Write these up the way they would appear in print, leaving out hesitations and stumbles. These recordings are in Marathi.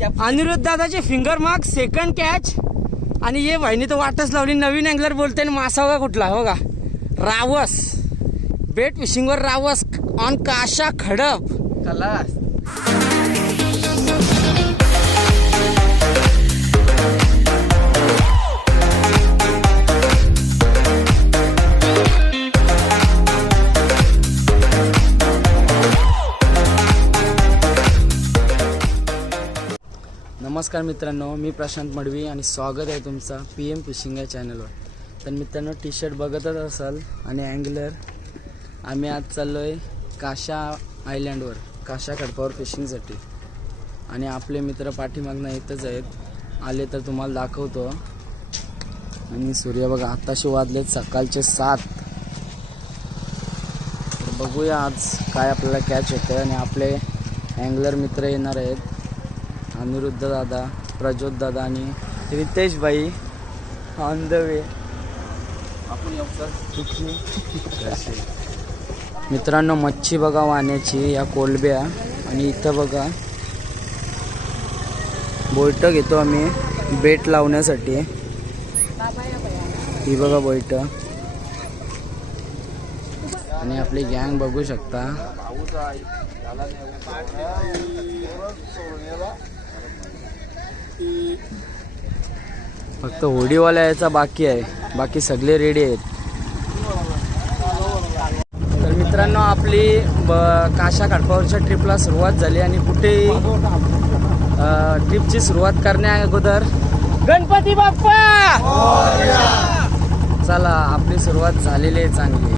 अनिरुद्ध दादाचे फिंगर मार्क सेकंड कॅच. आणि ये भाईनी तर वाटच लावली. नवीन अँगलर बोलते ना मासा का कुठला हो का रावस. बेट फिशिंगवर रावस ऑन काशा खडप खलास. नमस्कार मित्रांनो, मी प्रशांत मडवी आणि स्वागत आहे तुमचा PM फिशिंग या चॅनलवर. तर मित्रांनो, टी शर्ट बघतच असाल आणि अँगलर आम्ही आज चाललो आहे काशा आयलँडवर, काशा खडपावर फिशिंगसाठी. आणि आपले मित्र पाठीमागनं येतच आहेत. आले तर तुम्हाला दाखवतो. आणि सूर्य बघा आताशी वाजलेत सकाळचे 7. तर बघूया आज काय आपल्याला कॅच होतं. आणि आपले अँगलर मित्र येणार आहेत, अनिरुद्ध दादा, प्रज्योत दादा आणि रितेश भाई ऑन द वे. आपण येऊ सर. मित्रांनो, मच्छी बघा वाण्याची या कोलब्या. आणि इथं बघा बोईट घेतो आम्ही बेट लावण्यासाठी. ही बघा बोईट. आणि आपली गँग बघू शकता. फक्त होडीवाला यायचा बाकी आहे, बाकी सगळे रेडी आहेत. तर मित्रांनो, आपली काशा खडपावरच्या ट्रिपला सुरुवात झाली. आणि कुठेही ट्रिपची सुरुवात करण्या अगोदर गणपती बाप्पा, चला आपली सुरुवात झालेली आहे चांगली.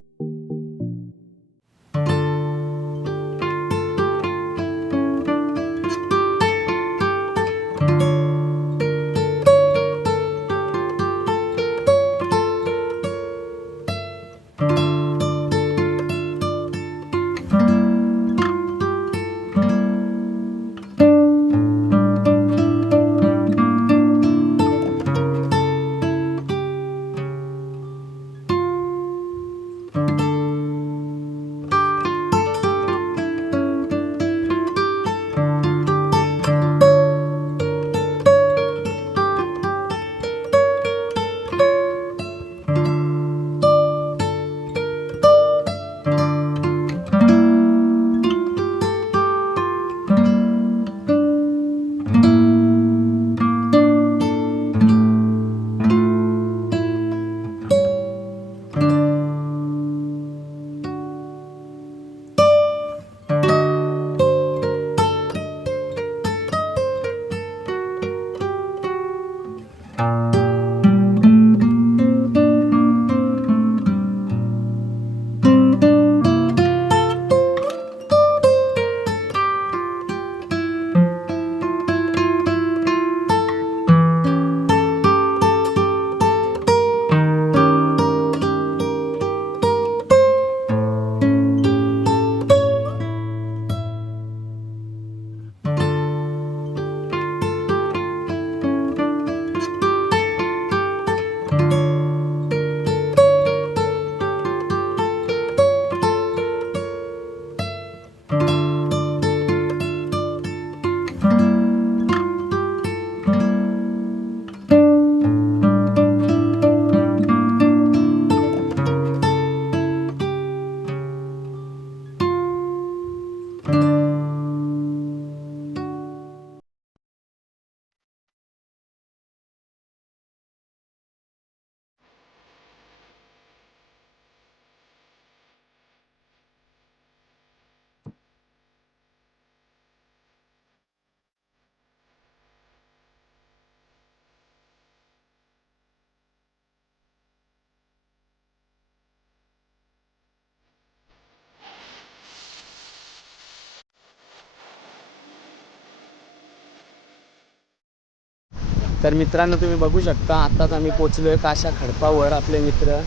तर मित्रांनो, तुम्ही बघू शकता आताच आम्ही पोचलो आहे काशा खडपावर. आपले मित्र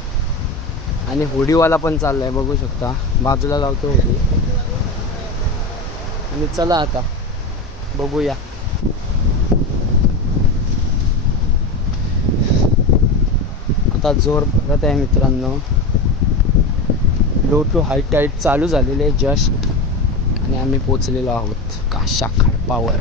आणि होडीवाला पण चाललाय, बघू शकता. बाजूला लावतो होडी. आणि चला आता बघूया. आता जोर भरत आहे मित्रांनो. लो टू हाय टाईड चालू झालेले आहे जस्ट. आणि आम्ही पोचलेलो आहोत काशा खडपावर.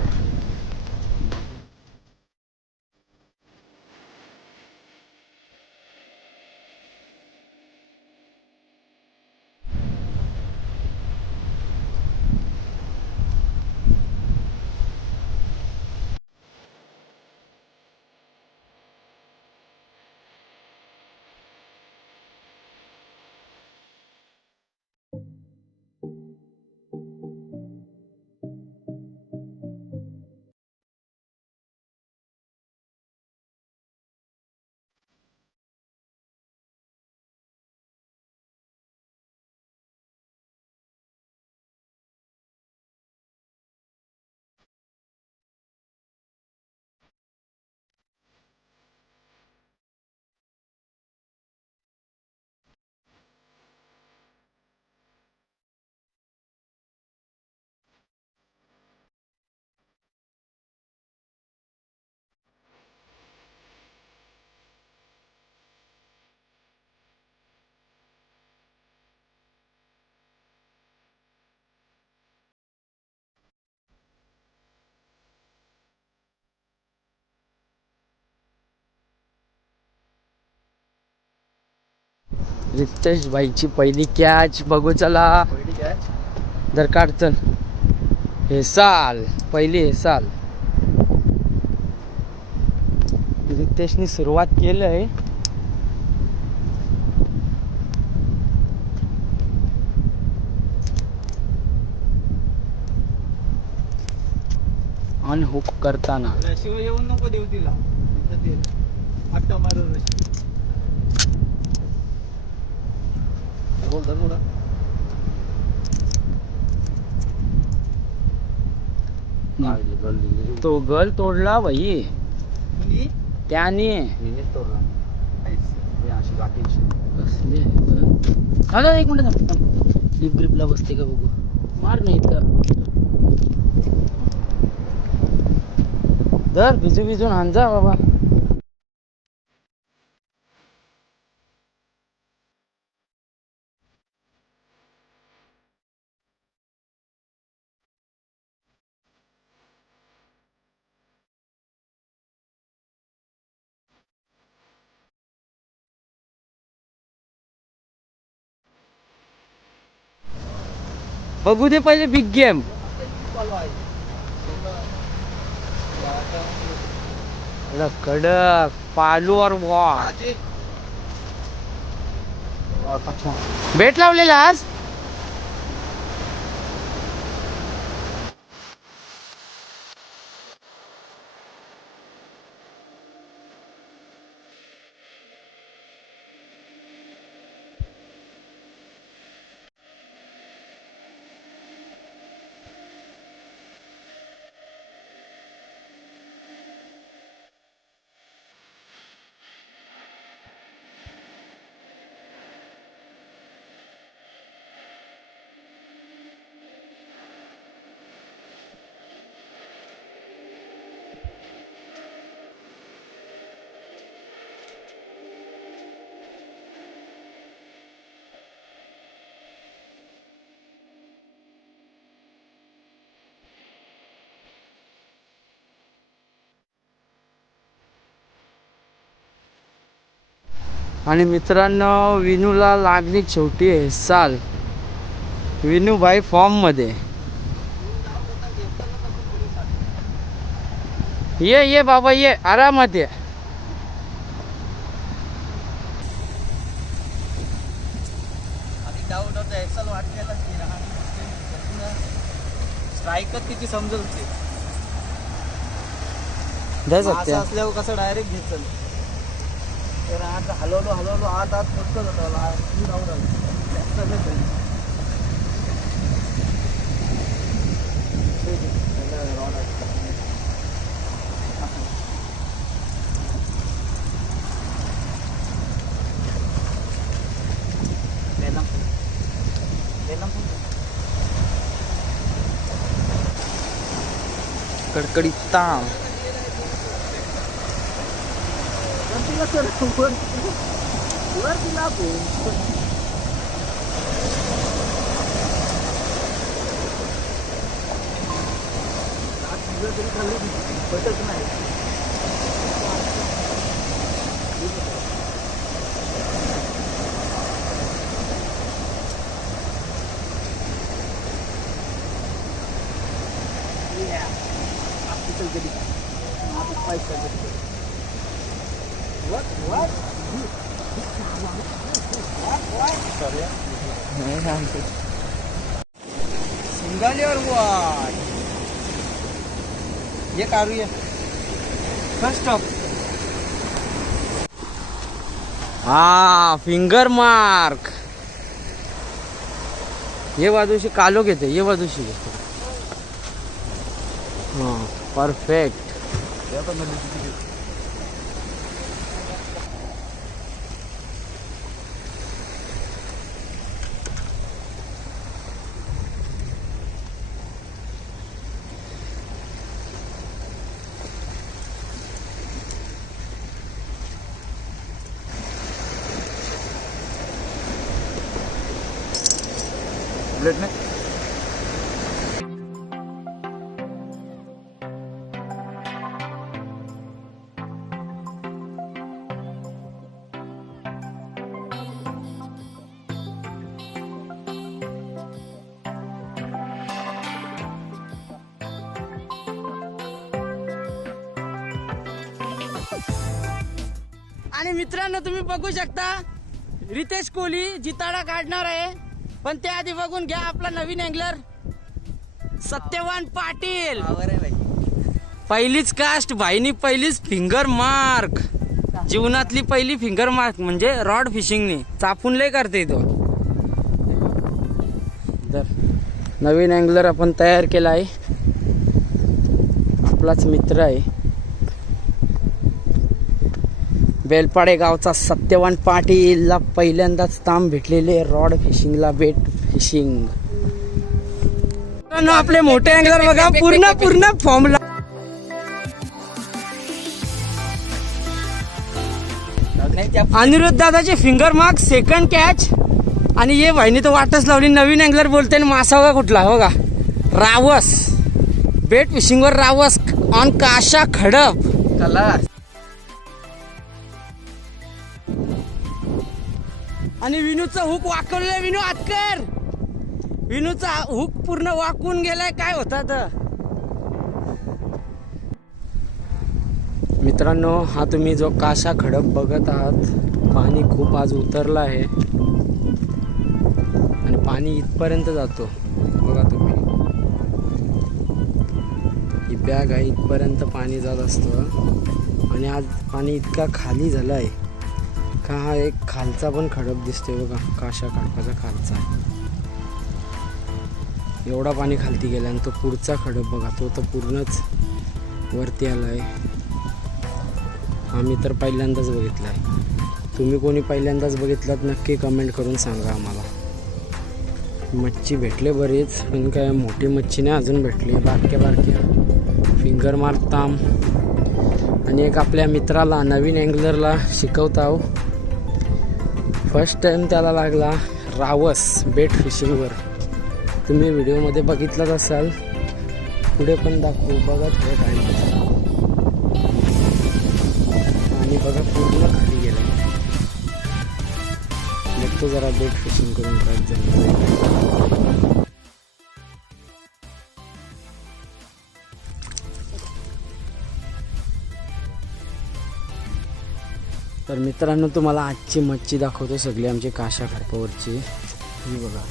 रितेश भाईची पहिली कॅच बघू चला. पहिली कॅच. जर काढ चल. हे साल पहिली हे साल रितेशनी सुरुवात केलंय. अनहुक करताना शिव येऊन नको देऊ तिला. आट्टा मारून बोल धर. तो गल तोडला भाई त्याने. तोडला अशी गाठीची बसले दादा एक मिनिट लिप ग्रिपला बसते का बघू. मार नाही तर धर भिजू भिजून हाण जा बाबा. बघू दे पहिले बिग गेम. कडक पालू और वॉच बेट लावलेला आज. आणि मित्रांनो विनूला लागली छोटी आहे साल. विनू भाई फॉर्म मध्ये. ये बाबा ये आरामात ये. डाऊट होतं एक्सल वाटलेला स्ट्रायकर तिची समजत होती. असं असल्यावर कसं डायरेक्ट घेत तर आता हलवलो आत फक्त डाऊट कडकडीत ताम. सिंगल और वाट ये काढूया फर्स्ट ऑफ. हा फिंगर मार्क. ये बाजूशी कालो घेते ये बाजूशी घेते. हा परफेक्ट. प्लेट में आणि मित्रांनो तुम्ही बघू शकता रितेश कोहली जिताडा काढणार आहे, पण त्याआधी बघून घ्या आपला नवीन अँगलर सत्यवान पाटील. पहिलीच कास्ट भाईनी, पहिलीच फिंगर मार्क, जीवनातली पहिली फिंगर मार्क म्हणजे रॉड फिशिंगनी. चापून लय करते तो. तर नवीन अँगलर आपण तयार केला आहे, आपलाच मित्र आहे बेलपाडे गावचा सत्यवान पाटीलला पहिल्यांदाच ताम भेटलेले रॉड फिशिंगला, बेट फिशिंग. आपले मोठे अँगलर बघा पूर्ण फॉर्मला. अनिरुद्ध दादाचे फिंगर मार्क, सेकंड कॅच. आणि ये भाईनी तो वाटच लावली. नवीन अँगलर बोलते ना, मासा बघा कुठला हो का, रावस. बेट फिशिंगवर रावस ऑन काशा खडप कला. आणि विनूचा हुक वाकवलेला, विनू आतकर. विनूचा हुक पूर्ण वाकून गेलाय. काय होता तर मित्रांनो, हा तुम्ही जो काशा खडप बघत आहात, पाणी खूप आज उतरलं आहे आणि पाणी इथपर्यंत जातो बघा तुम्ही. ही बॅग आहे, इथपर्यंत पाणी जात असतं. आणि आज पाणी इतका खाली झालं आहे का हा एक खालचा पण खडप दिसतोय बघा, काशा खडपाचा खालचा. एवढा पाणी खालती गेला. आणि तो पुढचा खडप बघा, तो तर पूर्णच वरती आलाय. आम्ही तर पहिल्यांदाच बघितला आहे. तुम्ही कोणी पहिल्यांदाच बघितलात नक्की कमेंट करून सांगा आम्हाला. मच्छी भेटले बरेच, पण काय मोठी मच्छी नाही अजून भेटली. बारक्या फिंगर मार्क ताम. आणि एक आपल्या मित्राला, नवीन अँगलरला शिकवताव. फर्स्ट टाइम त्याला लागला रावस बेट फिशिंगवर. तुम्ही व्हिडिओमध्ये बघितलंच असाल, पुढे पण दाखवू बघा थोडं टाईम. आणि बघा पूर्ण खाली गेला. मग तो जरा बेट फिशिंग करून ट्राय झाला. तर मित्रांनो, तुम्हाला आजची मच्छी दाखवतो, सगळी आमची काशा खडपावरची. ही बघा,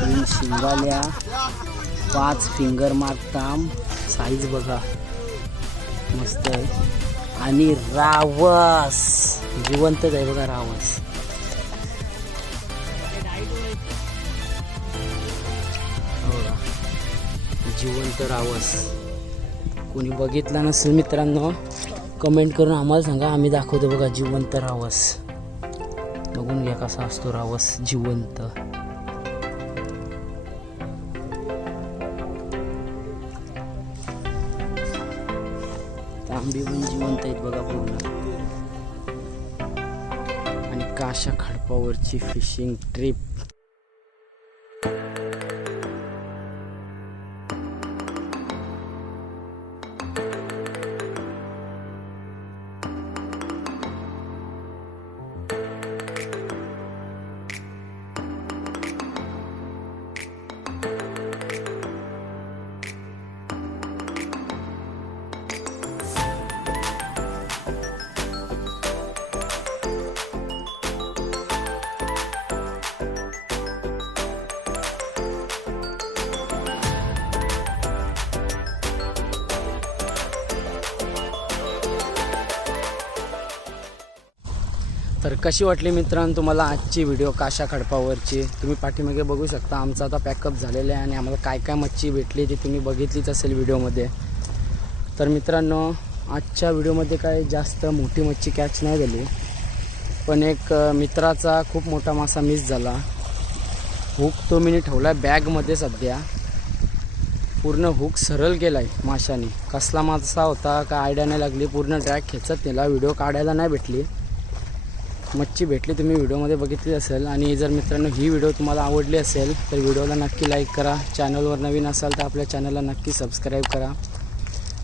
3 शिंगाल्या, 5 फिंगर मार्क ताम. साईज बघा मस्त आहे. आणि रावस जिवंतच आहे बघा, रावस. जिवंत रावस. कोणी बघितला नसेल मित्रांनो, कमेंट करून आम्हाला सांगा, आम्ही दाखवतो बघा जिवंत रावस. बघून घ्या कसा असतो रावस जिवंत. तांबी पण जिवंत आहेत बघा पूर्ण. आणि काशा खडपावरची फिशिंग ट्रिप. तर कशी वाटली मित्रांनो तुम्हाला आजची व्हिडिओ काशा खडपावरची. तुम्ही पाठीमागे बघू शकता आमचा आता पॅकअप झालेला आहे आणि आम्हाला काय काय मच्छी भेटली ती तुम्ही बघितलीच असेल व्हिडिओमध्ये. तर मित्रांनो, आजच्या व्हिडिओमध्ये काय जास्त मोठी मच्छी कॅच नाही झाली, पण एक मित्राचा खूप मोठा मासा मिस झाला. हुक तो मी ठेवला बॅगमध्ये. सध्या पूर्ण हुक सरळ गेला आहे माशाने. कसला मासा होता का आयडिया नाही लागली. पूर्ण ड्रॅग खेचत नेला. व्हिडिओ काढायला नाही भेटली. मच्छी भेटली तुम्ही व्हिडिओमध्ये बघितली असेल. आणि जर मित्रांनो ही व्हिडिओ तुम्हाला आवडली असेल तर व्हिडिओला नक्की लाईक करा. चॅनलवर नवीन असाल तर आपल्या चॅनलला नक्की सबस्क्राईब करा.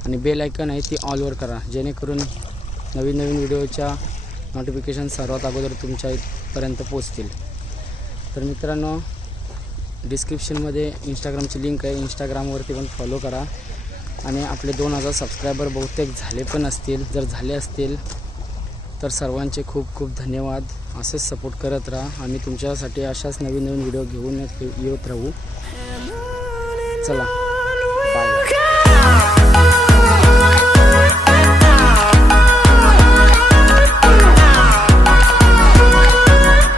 आणि बेल आयकन आहे ती ऑलवर करा, जेणेकरून नवीन नवीन व्हिडिओच्या नोटिफिकेशन सर्वात अगोदर तुमच्यापर्यंत पोचतील. तर मित्रांनो, डिस्क्रिप्शनमध्ये इंस्टाग्रामची लिंक आहे, इंस्टाग्रामवरती पण फॉलो करा. आणि आपले 2000 सबस्क्रायबर बहुतेक झाले पण असतील. जर झाले असतील तर सर्वांचे खूप खूप धन्यवाद. असेच सपोर्ट करत राहा. आम्ही तुमच्यासाठी अशाच नवीन नवीन व्हिडिओ घेऊन येत राहू. चला.